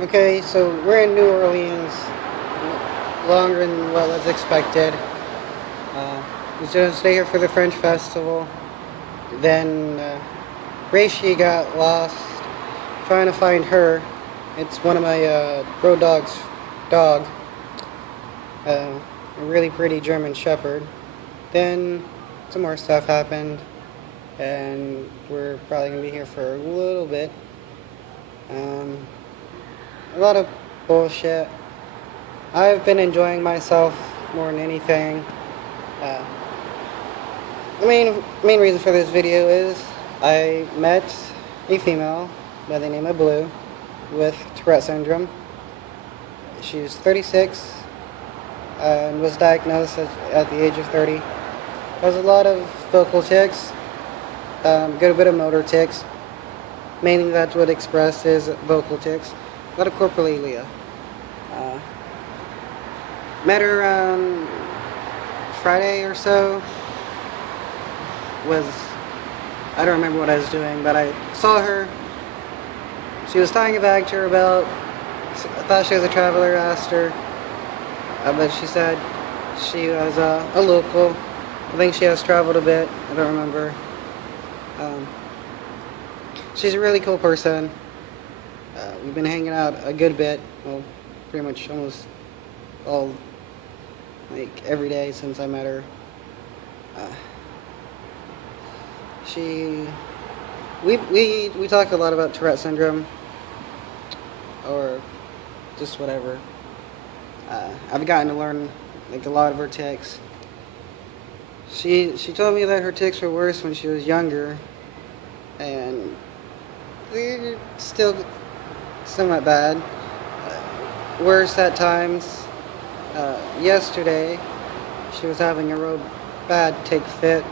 Okay, so we're in New Orleans longer than what was expected. We was going to stay here for the French Festival. Then Reishi got lost trying to find her. It's one of my road dog's dog, a really pretty German Shepherd. Then some more stuff happened, and we're probably going to be here for a little bit. Um, a lot of bullshit. I've been enjoying myself more than anything. Uh, the main reason for this video is I met a female by the name of Blue with Tourette syndrome. She's 36 and was diagnosed at the age of 30. Has a lot of vocal tics, got a bit of motor tics. Mainly that's what expressed is vocal tics. A lot of corporalia. Uh, Met her Friday or so. I don't remember what I was doing, but I saw her. She was tying a bag to her belt. I thought she was a traveler, asked her. But she said she was a local. I think she has traveled a bit. I don't remember. Um, she's a really cool person. We've been hanging out a good bit. Well, pretty much almost all, like, every day since I met her. Uh, she, we talk a lot about Tourette syndrome, or just whatever. I've gotten to learn like a lot of her tics. She told me that her tics were worse when she was younger, and they're still somewhat bad. Worse at times. Yesterday, she was having a real bad tic fit.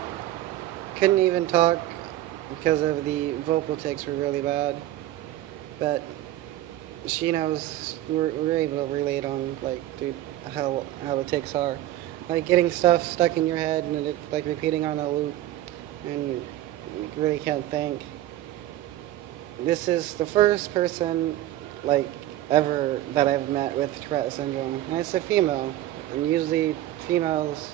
Couldn't even talk because of the vocal tics were really bad. But she knows we're able to relate on, like, dude, how the tics are. Like getting stuff stuck in your head and it, like, repeating on a loop, and you really can't think. This is the first person, like, ever that I've met with Tourette syndrome, and it's a female. And usually females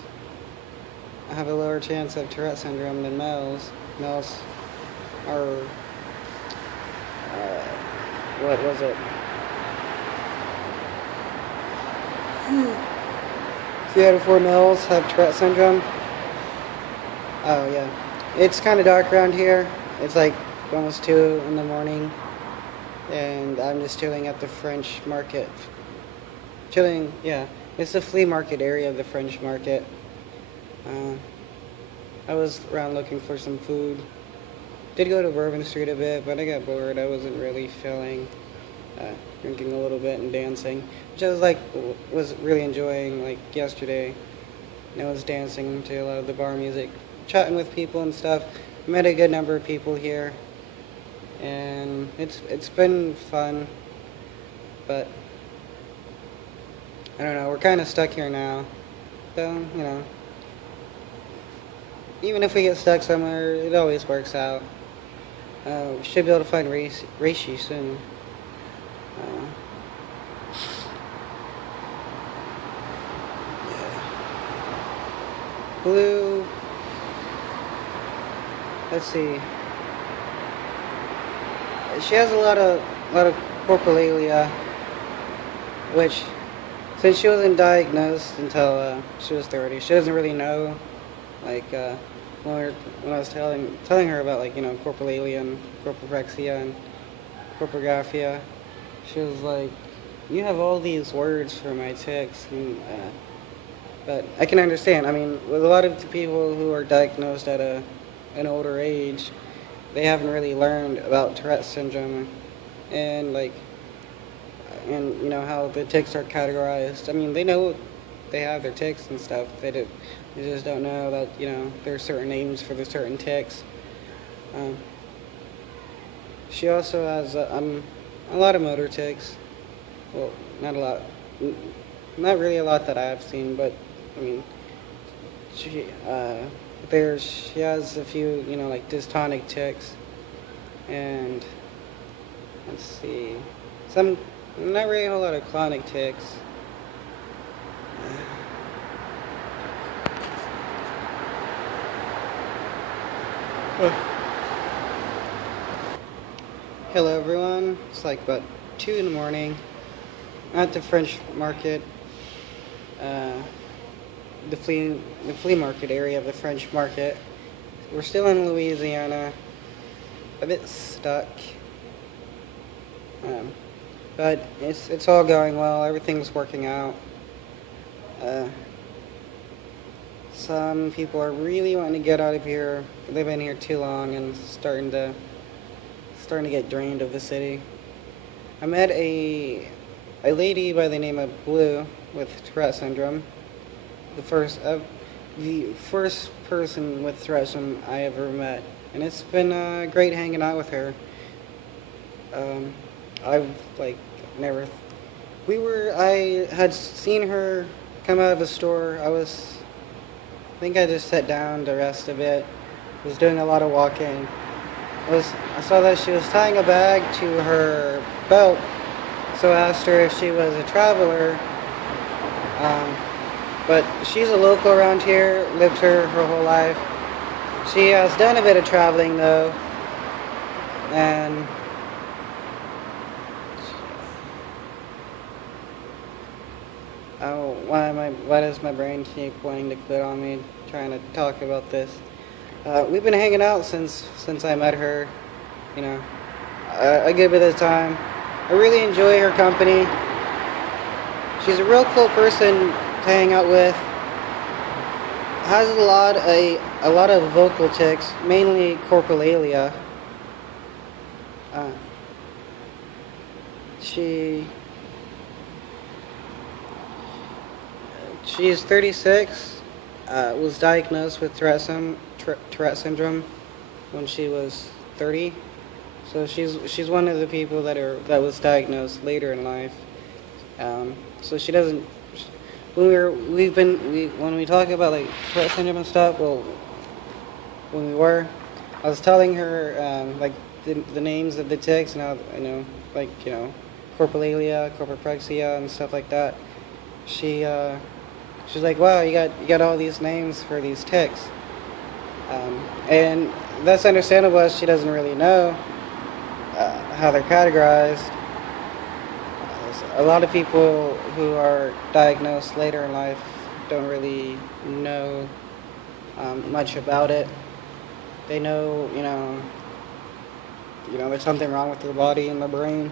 have a lower chance of Tourette syndrome than males. Males are, what was it? 3 out of 4 males have Tourette syndrome. Oh yeah, it's kind of dark around here. It's like almost 2 in the morning, and I'm just chilling at the French market. Chilling, yeah. It's the flea market area of the French market. I was around looking for some food. Did go to Bourbon Street a bit, but I got bored. I wasn't really feeling drinking a little bit and dancing, which I was really enjoying, like, yesterday. I was dancing to a lot of the bar music, chatting with people and stuff. Met a good number of people here, and it's been fun, but I don't know, we're kind of stuck here now. So, even if we get stuck somewhere, it always works out. We should be able to find Reishi soon. Uh, Blue, let's see. She has a lot of corporalia, which, since she wasn't diagnosed until she was 30, she doesn't really know. Like, when I was telling her about, like, corporalia and corporexia and corpographia, she was like, "You have all these words for my tics," but I can understand. I mean, with a lot of the people who are diagnosed at an older age, they haven't really learned about Tourette syndrome, and, like, and how the tics are categorized. I mean, they know they have their tics and stuff. They just don't know that there are certain names for the certain tics. She also has a lot of motor tics. Well, not a lot, not really a lot that I've seen, but I mean, she has a few like dystonic tics, and let's see, some not really a whole lot of chronic ticks. Hello everyone. It's like about 2 in the morning. I'm at the French market, uh, the flea market area of the French market. We're still in Louisiana, a bit stuck, um, but it's all going well. Everything's working out. Uh, some people are really wanting to get out of here. They've been here too long and starting to get drained of the city. I met a lady by the name of Blue with Tourette syndrome. The first person with Tourette syndrome I ever met, and it's been great hanging out with her. I've like never. I had seen her come out of a store. I think I just sat down to rest a bit. Was doing a lot of walking. I saw that she was tying a bag to her belt, so I asked her if she was a traveler. But she's a local around here, lived her whole life. She has done a bit of traveling though, and why does my brain keep wanting to quit on me trying to talk about this? We've been hanging out since I met her, you know, a good bit of time. I really enjoy her company. She's a real cool person to hang out with. Has a lot of vocal tics, mainly corporalia. She's 36. Was diagnosed with Tourette syndrome when she was 30. So she's one of the people that was diagnosed later in life. So she doesn't. When we talk about like Tourette syndrome and stuff. Well, I was telling her like the names of the tics and how corporalia, corpoprexia, and stuff like that. She's like, wow, you got all these names for these tics, and that's understandable as she doesn't really know how they're categorized. A lot of people who are diagnosed later in life don't really know much about it. They know, there's something wrong with their body and their brain,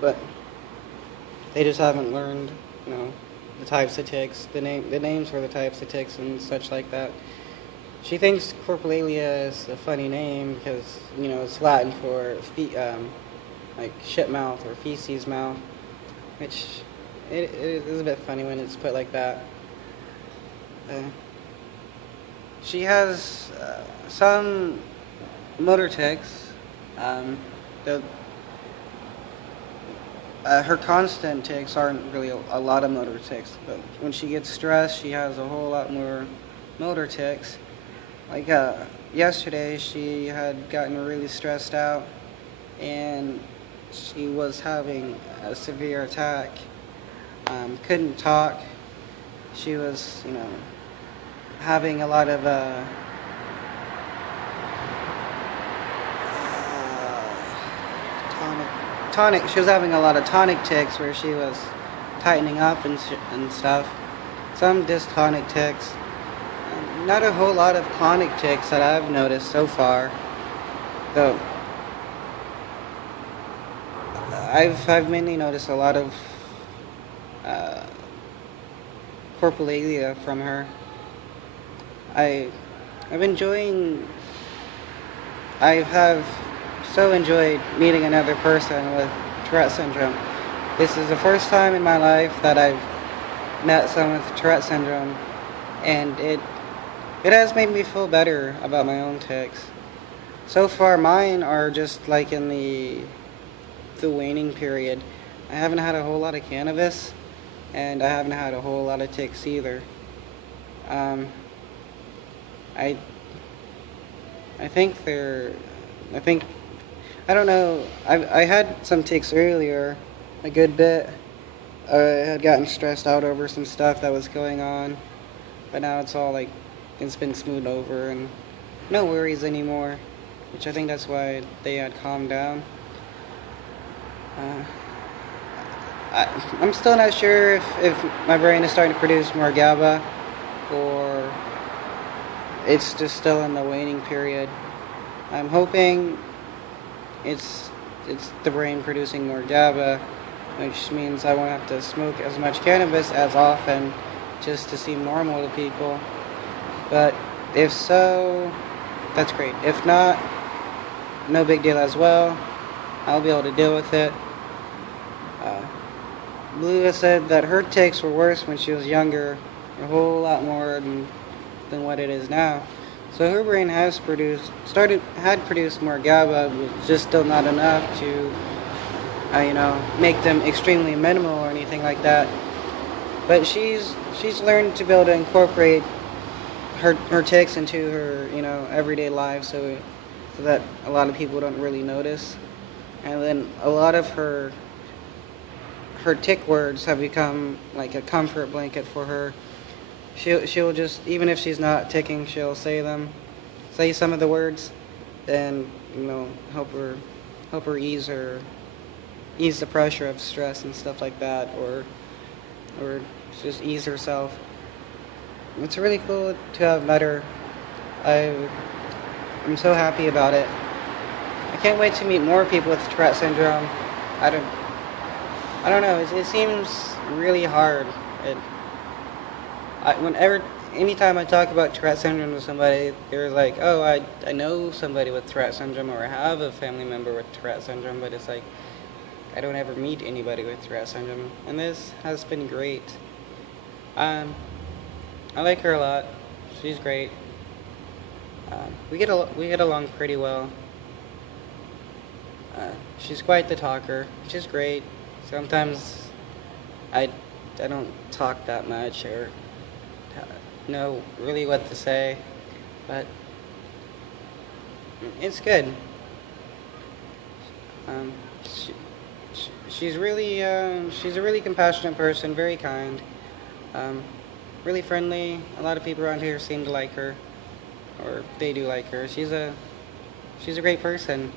but they just haven't learned, the types of tics, the names for the types of tics and such like that. She thinks corporalia is a funny name because, it's Latin for like shit mouth or feces mouth, which it is a bit funny when it's put like that. She has some motor tics. Her constant tics aren't really a lot of motor tics, but when she gets stressed, she has a whole lot more motor tics. Like yesterday, she had gotten really stressed out, and she was having a severe attack. Couldn't talk. She was, having a lot of tonic. She was having a lot of tonic tics where she was tightening up and stuff. Some dystonic tics. Not a whole lot of clonic tics that I've noticed so far. Though I've mainly noticed a lot of corporalia from her. I have so enjoyed meeting another person with Tourette syndrome. This is the first time in my life that I've met someone with Tourette syndrome, and it has made me feel better about my own tics. So far, mine are just like in the waning period. I haven't had a whole lot of cannabis, and I haven't had a whole lot of tics either. I don't know. I had some tics earlier, a good bit. I had gotten stressed out over some stuff that was going on, but now it's all like it's been smoothed over and no worries anymore, which I think that's why they had calmed down. Uh, I'm still not sure if my brain is starting to produce more GABA or it's just still in the waning period. I'm hoping it's the brain producing more GABA, which means I won't have to smoke as much cannabis as often just to seem normal to people. But if so, that's great. If not, no big deal as well. I'll be able to deal with it. Blue has said that her tics were worse when she was younger, a whole lot more than what it is now. So her brain had produced more GABA, but just still not enough to, make them extremely minimal or anything like that. But she's learned to be able to incorporate her tics into her, everyday life, so that a lot of people don't really notice. And then a lot of her tic words have become like a comfort blanket for her. She'll just, even if she's not ticking, she'll say some of the words, and help her ease the pressure of stress and stuff like that, or just ease herself. It's really cool to have met her. I'm so happy about it. I can't wait to meet more people with Tourette syndrome. I don't know. It seems really hard. Anytime I talk about Tourette syndrome with somebody, they're like, "Oh, I know somebody with Tourette syndrome, or I have a family member with Tourette syndrome," but it's like I don't ever meet anybody with Tourette syndrome, and this has been great. I like her a lot. She's great. We get along pretty well. She's quite the talker, which is great. Sometimes I don't talk that much or know really what to say, but it's good. She's a really compassionate person, very kind, really friendly. A lot of people around here seem to like her, or they do like her. She's a great person,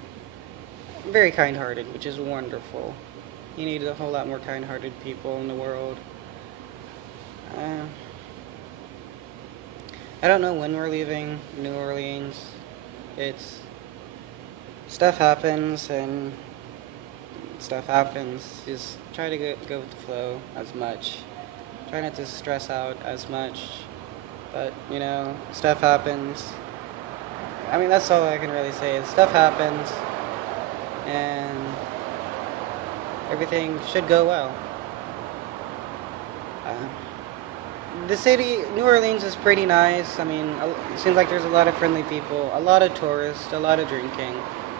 very kind-hearted, which is wonderful. You need a whole lot more kind-hearted people in the world. I don't know when we're leaving New Orleans. Stuff happens and stuff happens. Just try to go with the flow as much. Try not to stress out as much. But, stuff happens. I mean, that's all I can really say is stuff happens. And everything should go well. The city, New Orleans, is pretty nice. I mean, it seems like there's a lot of friendly people, a lot of tourists, a lot of drinking.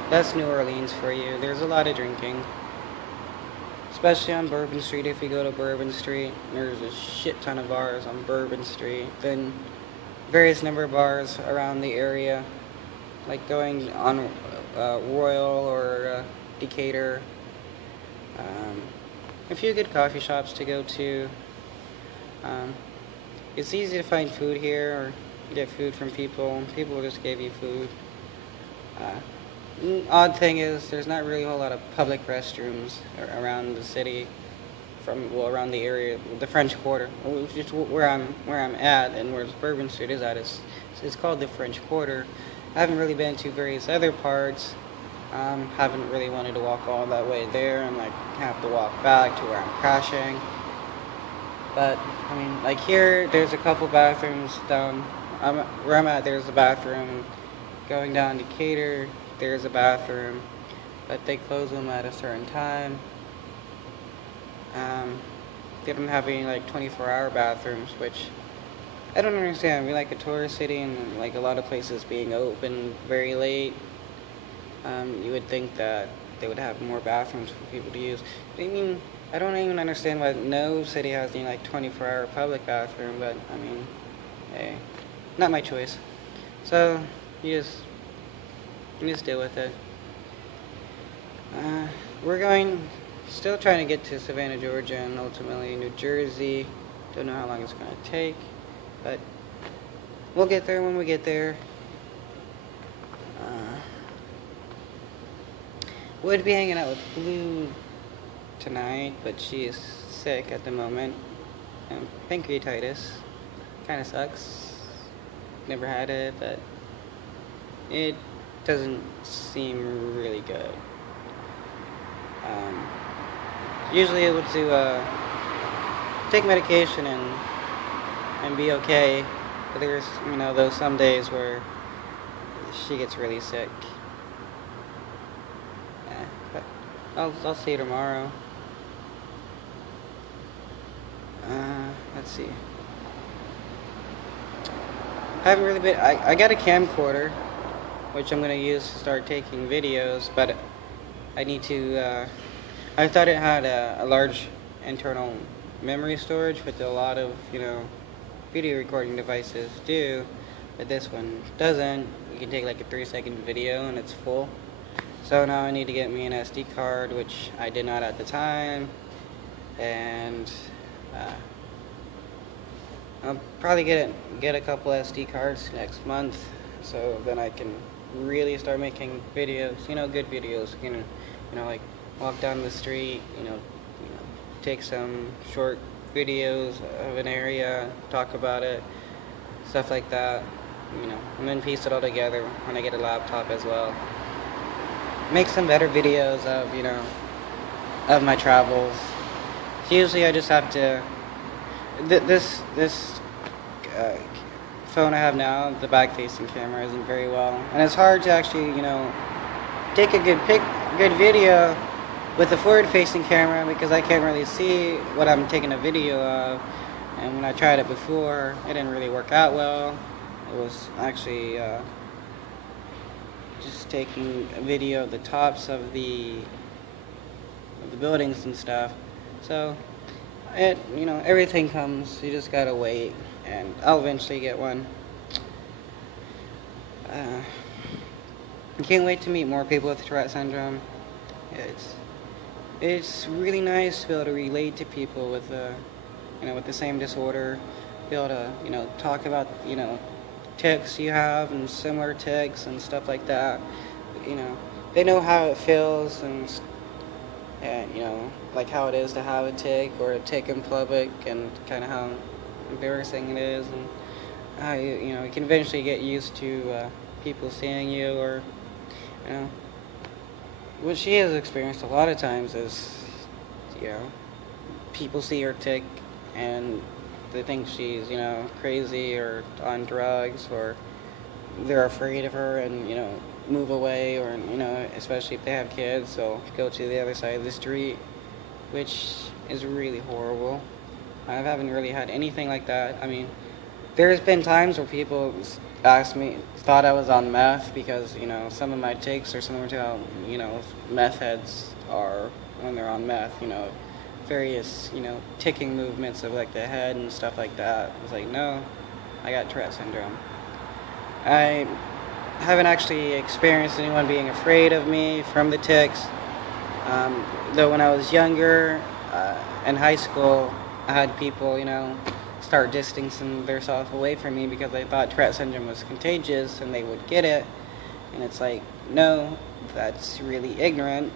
That's New Orleans for you. There's a lot of drinking. Especially on Bourbon Street. If you go to Bourbon Street, there's a shit ton of bars on Bourbon Street. Then various number of bars around the area, like going on Royal or Decatur. A few good coffee shops to go to. It's easy to find food here or get food from people. People just give you food. Odd thing is, there's not really a whole lot of public restrooms around the city, around the area, the French Quarter, which is where I'm at, and where Bourbon Street is at. It's called the French Quarter. I haven't really been to various other parts. Haven't really wanted to walk all that way there and have to walk back to where I'm crashing. But I mean, here, there's a couple bathrooms down. Where I'm at, there's a bathroom. Going down Decatur, there's a bathroom, but they close them at a certain time. They don't have any 24-hour bathrooms, which I don't understand. We like a tourist city, and a lot of places being open very late. You would think that they would have more bathrooms for people to use. I mean, I don't even understand why no city has any 24-hour public bathroom, but I mean, hey, not my choice. So you just deal with it. We're going Still trying to get to Savannah, Georgia, and ultimately New Jersey. Don't know how long it's going to take, but we'll get there when we get there. Would be hanging out with Blue tonight, but she is sick at the moment. Pancreatitis. Kind of sucks. Never had it, but it doesn't seem really good. Usually able to take medication and be okay, but there's those some days where she gets really sick. But I'll see you tomorrow. Let's see. I haven't really been. I got a camcorder, which I'm gonna use to start taking videos, but I need to. I thought it had a large internal memory storage, which a lot of video recording devices do, but this one doesn't. You can take like a 3-second video and it's full. So now I need to get me an SD card, which I did not at the time, and I'll probably get a couple SD cards next month, so then I can really start making videos, good videos, like walk down the street, take some short videos of an area, talk about it, stuff like that, and then piece it all together when I get a laptop as well. Make some better videos of, of my travels. So usually I just have to, this phone I have now, the back-facing camera isn't very well, and it's hard to actually, take a good video with the forward-facing camera because I can't really see what I'm taking a video of. And when I tried it before, it didn't really work out well. It was actually just taking a video of the tops of the buildings and stuff. So everything comes. You just gotta wait, and I'll eventually get one. I can't wait to meet more people with Tourette syndrome. It's really nice to be able to relate to people with with the same disorder. Be able to talk about tics you have and similar tics and stuff like that. They know how it feels and like how it is to have a tic or a tic in public, and kind of how embarrassing it is, and how you can eventually get used to people seeing you, or what she has experienced a lot of times is people see her tic and they think she's crazy or on drugs, or they're afraid of her and move away, or especially if they have kids, they'll go to the other side of the street, which is really horrible. I haven't really had anything like that. I mean, there's been times where people thought I was on meth, because some of my tics are similar to how meth heads are when they're on meth. Various ticking movements of like the head and stuff like that. I was like, no, I got Tourette syndrome. I haven't actually experienced anyone being afraid of me from the tics. Though when I was younger, in high school, I had people, start distancing themselves away from me because they thought Tourette syndrome was contagious and they would get it. And it's like, no, that's really ignorant.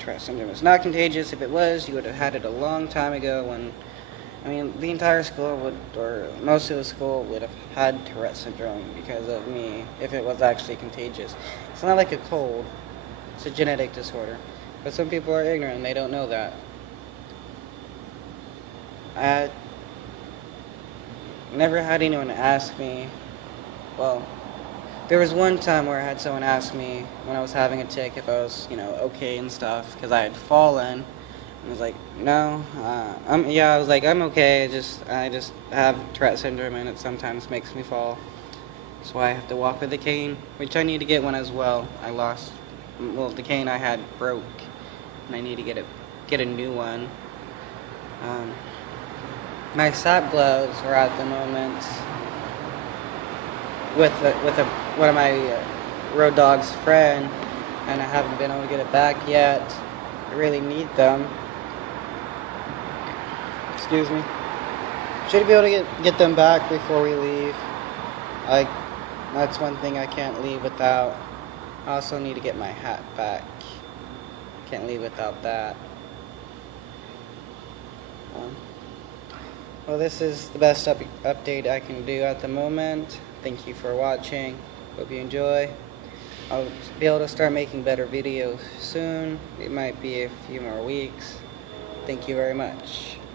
Tourette syndrome is not contagious. If it was, you would have had it a long time ago. The entire school or most of the school would have had Tourette syndrome because of me if it was actually contagious. It's not like a cold. It's a genetic disorder. But some people are ignorant and they don't know that. I never had anyone ask me. Well, there was one time where I had someone ask me when I was having a tic if I was, okay and stuff, because I had fallen. I was like, no, I was like, I'm okay. I just have Tourette syndrome, and it sometimes makes me fall. That's why I have to walk with a cane, which I need to get one as well. The cane I had broke, and I need to get a new one. My SAP gloves are at the moment with one of my road dog's friend, and I haven't been able to get it back yet. I really need them. Excuse me. Should be able to get them back before we leave. That's one thing I can't leave without. I also need to get my hat back. Can't leave without that. Well, this is the best update I can do at the moment. Thank you for watching. Hope you enjoy. I'll be able to start making better videos soon. It might be a few more weeks. Thank you very much.